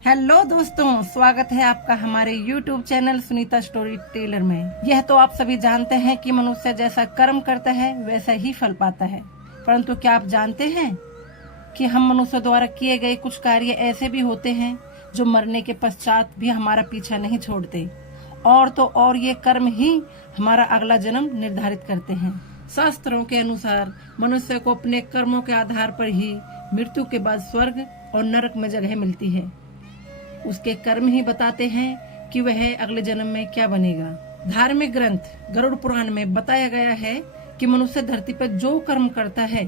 Hello दोस्तों, स्वागत है आपका हमारे YouTube channel Sunita story teller में। यह तो आप सभी जानते हैं कि मनुष्य जैसा कर्म करता है वैसा ही फल पाता है। परंतु क्या आप जानते हैं कि हम मनुष्य द्वारा किए गए कुछ कार्य ऐसे भी होते हैं जो मरने के पश्चात भी हमारा पीछा नहीं छोड़ते, और तो और ये कर्म ही हमारा अगला जन्म निर्धारित करते हैं। शास्त्रों के अनुसार मनुष्य को अपने कर्मों के आधार पर ही मृत्यु के बाद स्वर्ग और नरक में जगह मिलती है। उसके कर्म ही बताते हैं कि वह अगले जन्म में क्या बनेगा। धार्मिक ग्रंथ गरुड़ पुराण में बताया गया है कि मनुष्य धरती पर जो कर्म करता है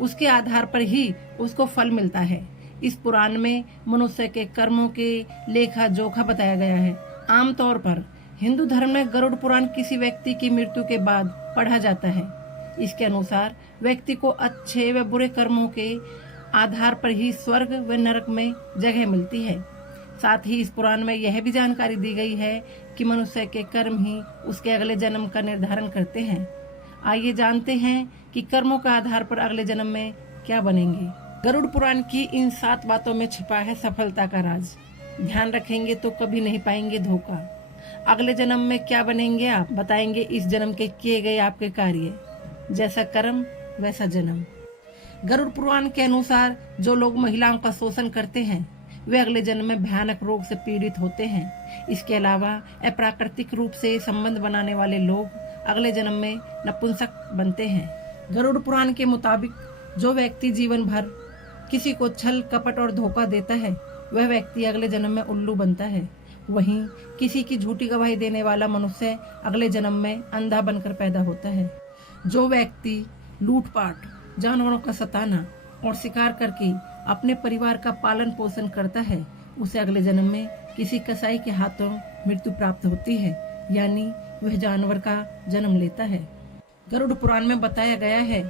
उसके आधार पर ही उसको फल मिलता है। इस पुराण में मनुष्य के कर्मों के लेखा जोखा बताया गया है। आमतौर पर हिंदू धर्म में गरुड़ पुराण किसी व्यक्ति की मृत्यु के बाद पढ़ा जाता है। इसके अनुसार व्यक्ति को अच्छे व बुरे कर्मों के आधार पर ही स्वर्ग व नरक में जगह मिलती है। साथ ही इस पुराण में यह भी जानकारी दी गई है कि मनुष्य के कर्म ही उसके अगले जन्म का निर्धारण करते हैं। आइए जानते हैं कि कर्मों के आधार पर अगले जन्म में क्या बनेंगे। गरुड़ पुराण की इन 7 बातों में छिपा है सफलता का राज। ध्यान रखेंगे तो कभी नहीं पाएंगे धोखा। अगले जन्म में क्या बनेंगे आप बताएंगे इस जन्म के किए गए आपके कार्य। जैसा कर्म वैसा जन्म। गरुड़ पुराण के अनुसार जो लोग महिलाओं का शोषण करते हैं वे अगले जन्म में भयानक रोग से पीड़ित होते हैं। इसके अलावा अप्राकृतिक रूप से संबंध बनाने वाले लोग अगले जन्म में नपुंसक बनते हैं। गरुड़ पुराण के मुताबिक जो व्यक्ति जीवन भर किसी को छल कपट और धोखा देता है वह व्यक्ति अगले जन्म में उल्लू बनता है। वहीं किसी की झूठी गवाही देने वाला मनुष्य अगले जन्म में अंधा बनकर पैदा होता है। जो व्यक्ति लूटपाट, जानवरों का सताना और शिकार करके अपने परिवार का पालन पोषण करता है उसे अगले जन्म में किसी कसाई के हाथों मृत्यु प्राप्त होती है, यानी वह जानवर का जन्म लेता है। गरुड़ पुराण में बताया गया है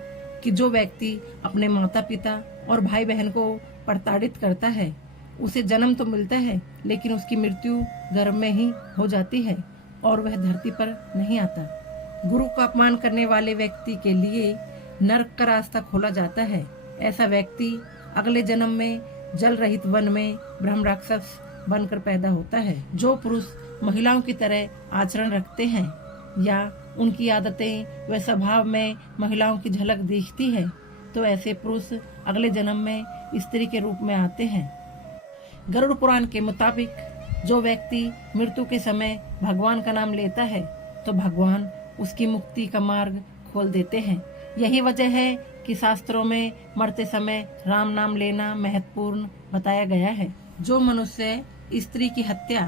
कि जो व्यक्ति अपने माता पिता और भाई बहन को प्रताड़ित करता है उसे जन्म तो मिलता है लेकिन उसकी मृत्यु गर्भ में ही हो जाती है और वह धरती पर नहीं आता। गुरु का अपमान करने वाले व्यक्ति के लिए नरक का रास्ता खोला जाता है। ऐसा व्यक्ति अगले जन्म में जल रहित वन में ब्रह्म राक्षस बनकर पैदा होता है। जो पुरुष महिलाओं की तरह आचरण रखते हैं या उनकी आदतें व स्वभाव में महिलाओं की झलक दिखती है तो ऐसे पुरुष अगले जन्म में स्त्री के रूप में आते हैं। गरुड़ पुराण के मुताबिक जो व्यक्ति मृत्यु के समय भगवान का नाम लेता है तो भगवान उसकी मुक्ति का मार्ग खोल देते हैं। यही वजह है कि शास्त्रों में मरते समय राम नाम लेना महत्वपूर्ण बताया गया है। जो मनुष्य स्त्री की हत्या,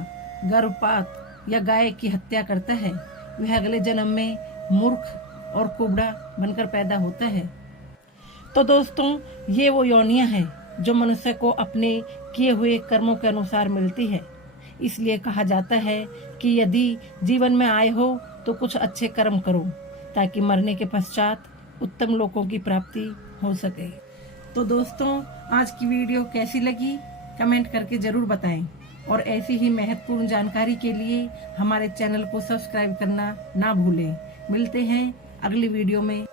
गर्भपात या गाय की हत्या करता है वह अगले जन्म में मूर्ख और कुबड़ा बनकर पैदा होता है। तो दोस्तों, ये वो योनियां हैं जो मनुष्य को अपने किए हुए कर्मों के अनुसार मिलती है। इसलिए कहा जाता है कि यदि जीवन में आए हो तो कुछ अच्छे कर्म करो ताकि मरने के पश्चात उत्तम लोकों की प्राप्ति हो सके। तो दोस्तों, आज की वीडियो कैसी लगी कमेंट करके जरूर बताएं और ऐसी ही महत्वपूर्ण जानकारी के लिए हमारे चैनल को सब्सक्राइब करना ना भूलें। मिलते हैं अगली वीडियो में।